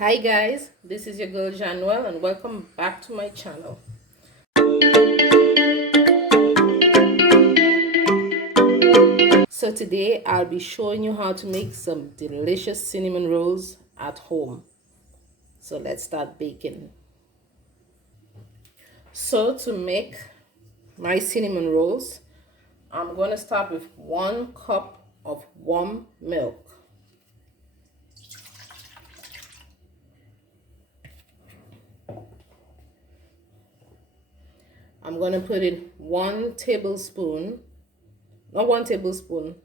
Hi guys, this is your girl janNOE'S and welcome back to my channel. So today I'll be showing you how to make some delicious cinnamon rolls at home. So let's start baking. So to make my cinnamon rolls, I'm going to start with 1 cup of warm milk. I'm going to put in 1 tablespoon, not 1 tablespoon,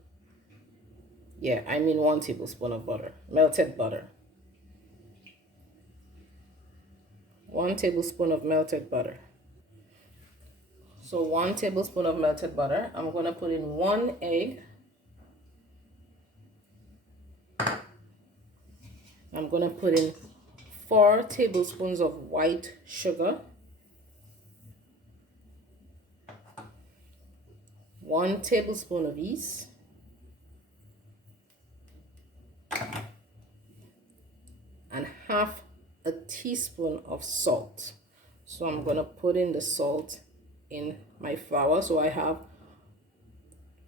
yeah, I mean 1 tablespoon of butter, melted butter. 1 tablespoon of melted butter. So 1 tablespoon of melted butter. I'm going to put in 1 egg. I'm going to put in 4 tablespoons of white sugar. 1 tablespoon of yeast. And half a teaspoon of salt. So I'm going to put in the salt in my flour. So I have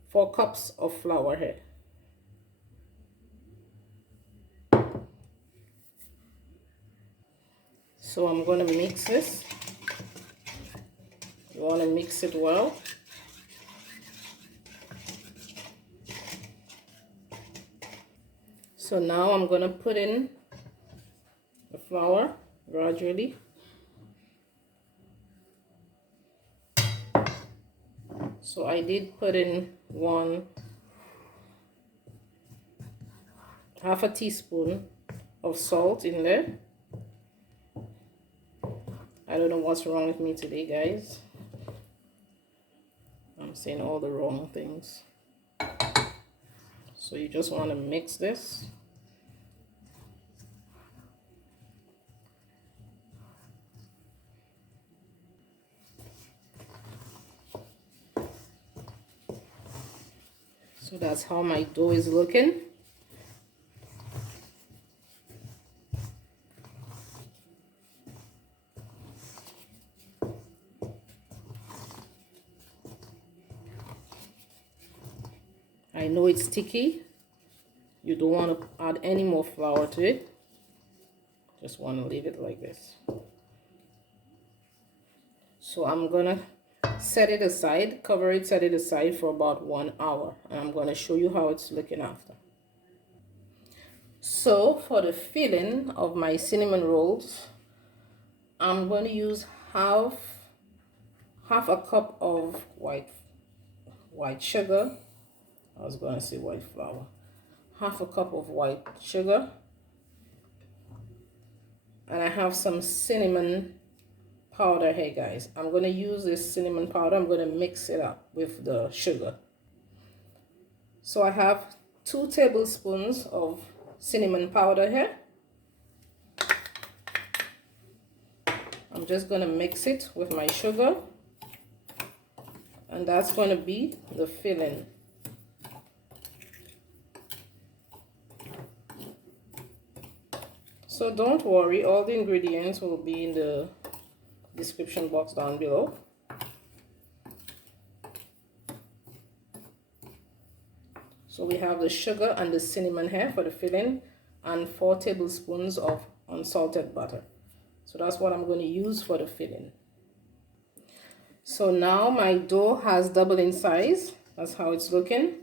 4 cups of flour here. So I'm going to mix this. You want to mix it well. So now I'm going to put in the flour gradually. So I did put in half a teaspoon of salt in there. I don't know what's wrong with me today, guys. I'm saying all the wrong things. So you just want to mix this. So that's how my dough is looking. I know it's sticky. You don't want to add any more flour to it. Just want to leave it like this. So I'm gonna set it aside, cover it, set it aside for about 1 hour. And I'm gonna show you how it's looking after. So for the filling of my cinnamon rolls, I'm going to use half a cup of white sugar. I was going to say white flour. Half a cup of white sugar. And I have some cinnamon powder here, guys. I'm going to use this cinnamon powder. I'm going to mix it up with the sugar. So I have 2 tablespoons of cinnamon powder here. I'm just going to mix it with my sugar. And that's going to be the filling. So don't worry, all the ingredients will be in the description box down below. So we have the sugar and the cinnamon here for the filling and 4 tablespoons of unsalted butter. So that's what I'm going to use for the filling. So now my dough has doubled in size. That's how it's looking.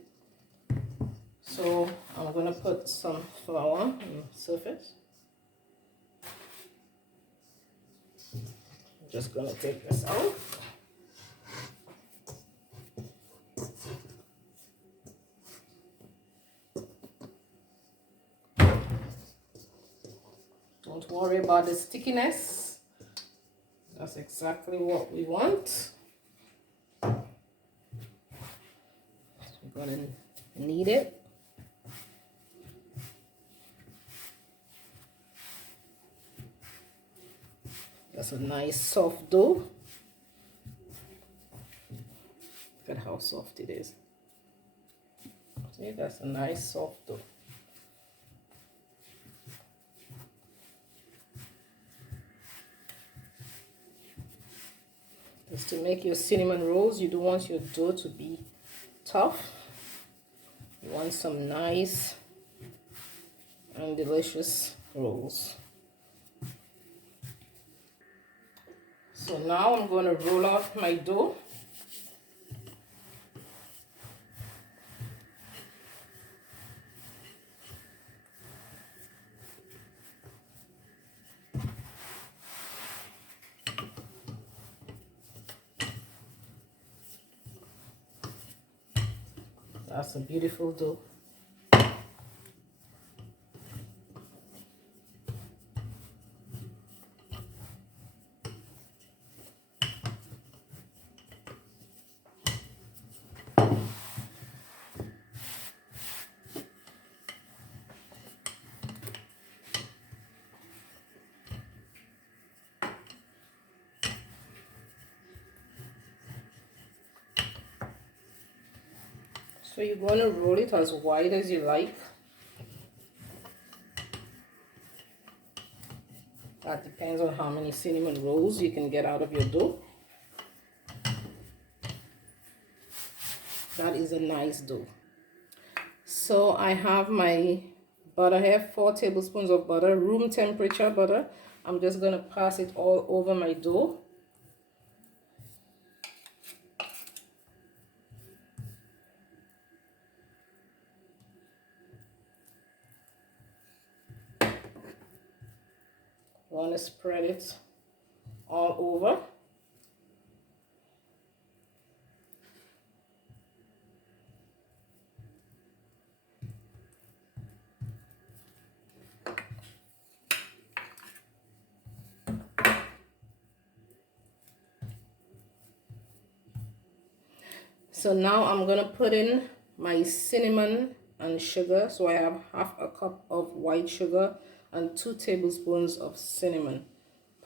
So I'm going to put some flour on the surface. I'm just going to take this out. Don't worry about the stickiness. That's exactly what we want. We're going to knead it. That's a nice soft dough. Look at how soft it is. See, that's a nice soft dough. is to make your cinnamon rolls. You don't want your dough to be tough. You want some nice and delicious rolls. So now I'm going to roll out my dough. That's a beautiful dough. So you're going to roll it as wide as you like. That depends on how many cinnamon rolls you can get out of your dough. That is a nice dough. So I have my butter here, 4 tablespoons of butter, room temperature butter. I'm just going to pass it all over my dough. I want to spread it all over. So now I'm going to put in my cinnamon and sugar. So I have half a cup of white sugar and 2 tablespoons of cinnamon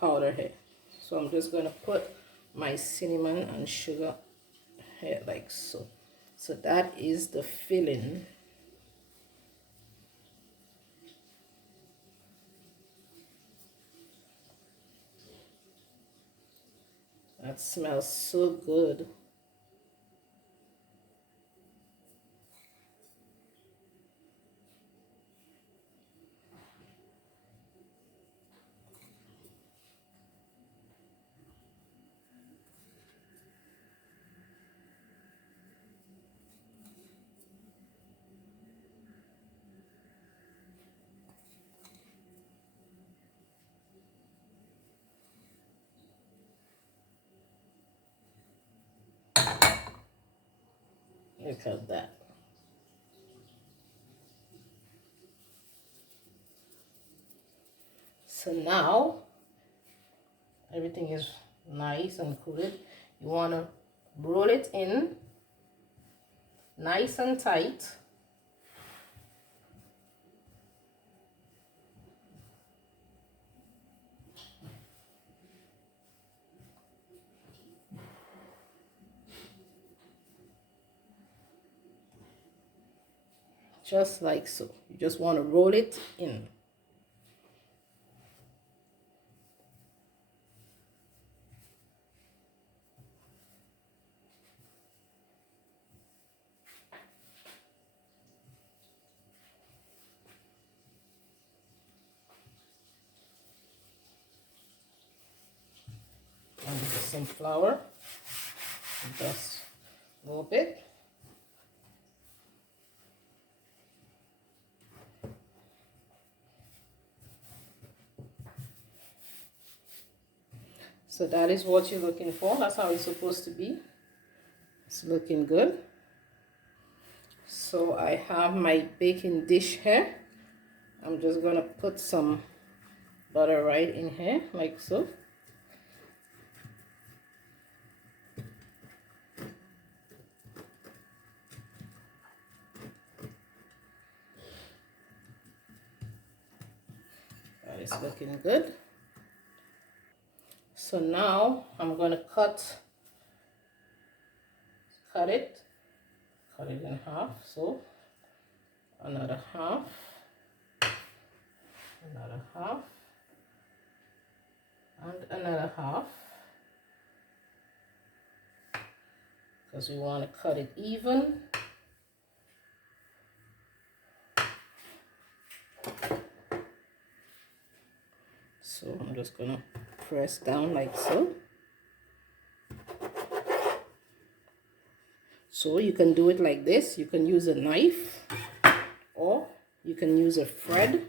powder here. So I'm just going to put my cinnamon and sugar here like so. So that is the filling. That smells so good. Look at that. So now everything is nice and coated. You want to roll it in nice and tight. Just like so. You just want to roll it in. And just some flour, just a little bit. So that is what you're looking for. That's how it's supposed to be. It's looking good. So I have my baking dish here. I'm just gonna put some butter right in here like so. That is looking good. So now I'm gonna cut it in half. So another half, another half, and another half. because we want to cut it even. So I'm just gonna press down like so. So you can do it like this. You can use a knife or you can use a thread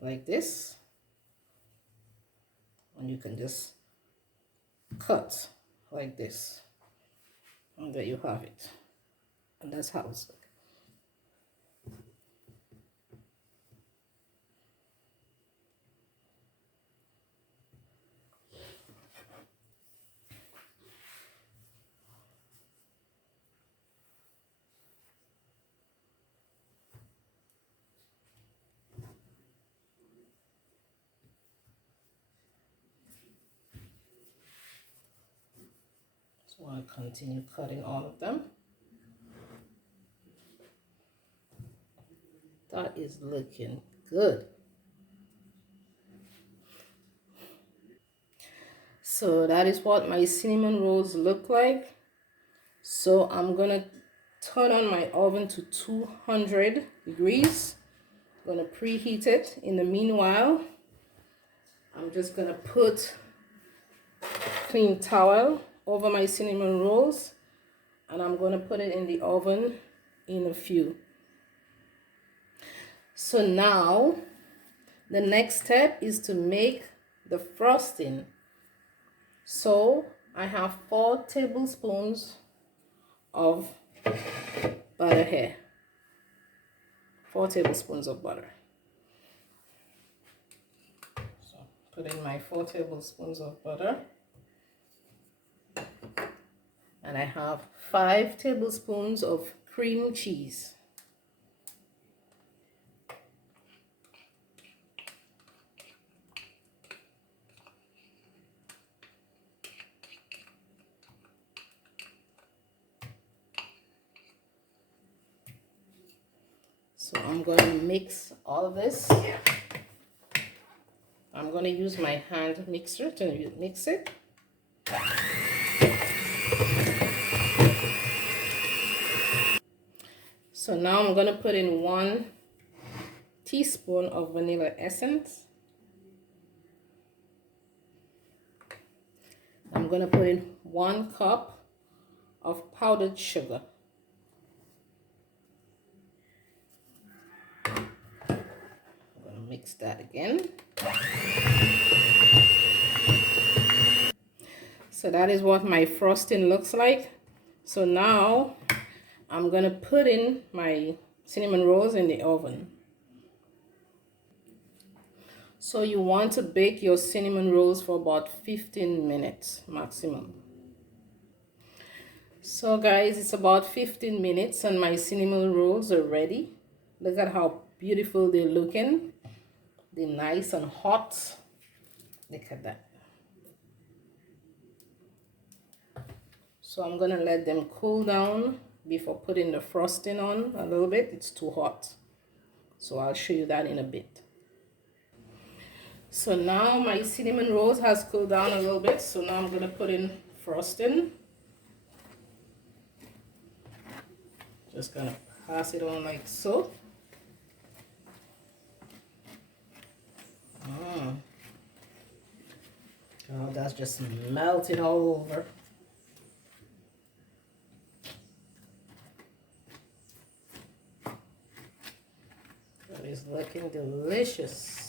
like this, and you can just cut like this, and there you have it. And that's how it's like. So I'll continue cutting all of them. That is looking good. So that is what my cinnamon rolls look like. So I'm gonna turn on my oven to 200 degrees. I'm gonna preheat it. In the meanwhile, I'm just gonna put clean towel over my cinnamon rolls, and I'm gonna put it in the oven in a few. So now the next step is to make the frosting. So I have 4 tablespoons of butter here. 4 tablespoons of butter. So put in my 4 tablespoons of butter. And I have 5 tablespoons of cream cheese. So I'm going to mix all of this. I'm going to use my hand mixer to mix it. So now I'm going to put in 1 teaspoon of vanilla essence. I'm going to put in 1 cup of powdered sugar. I'm going to mix that again. So that is what my frosting looks like. So now I'm going to put in my cinnamon rolls in the oven. So you want to bake your cinnamon rolls for about 15 minutes maximum. So guys, it's about 15 minutes and my cinnamon rolls are ready. Look at how beautiful they're looking. They're nice and hot. Look at that. So I'm gonna let them cool down before putting the frosting on a little bit. It's too hot. So I'll show you that in a bit. So now my cinnamon rolls has cooled down a little bit. So now I'm gonna put in frosting. Just gonna pass it on like so. Oh, that's just melted all over. That is looking delicious.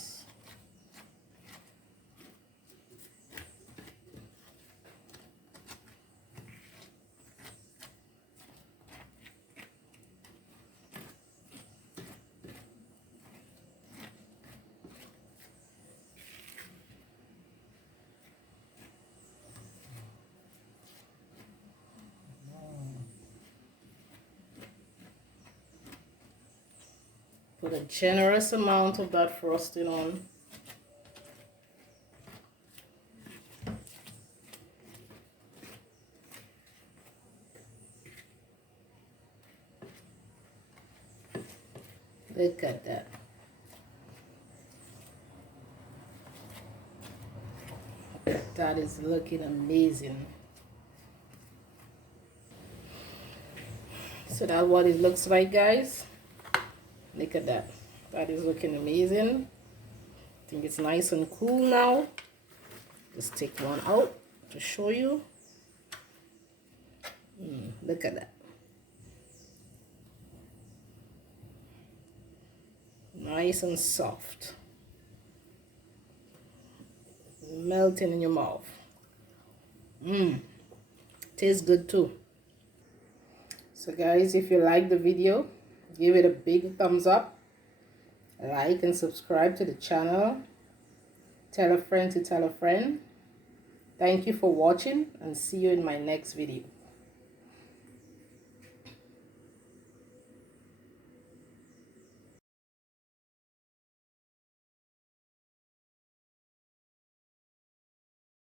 Put a generous amount of that frosting on. Look at that. That is looking amazing. So that's what it looks like, guys. Look at that. That is looking amazing. I think it's nice and cool now. Just take one out to show you. Look at that. Nice and soft. Melting in your mouth. Tastes good too. So guys, if you like the video, give it a big thumbs up. Like and subscribe to the channel. Tell a friend to tell a friend. Thank you for watching and see you in my next video.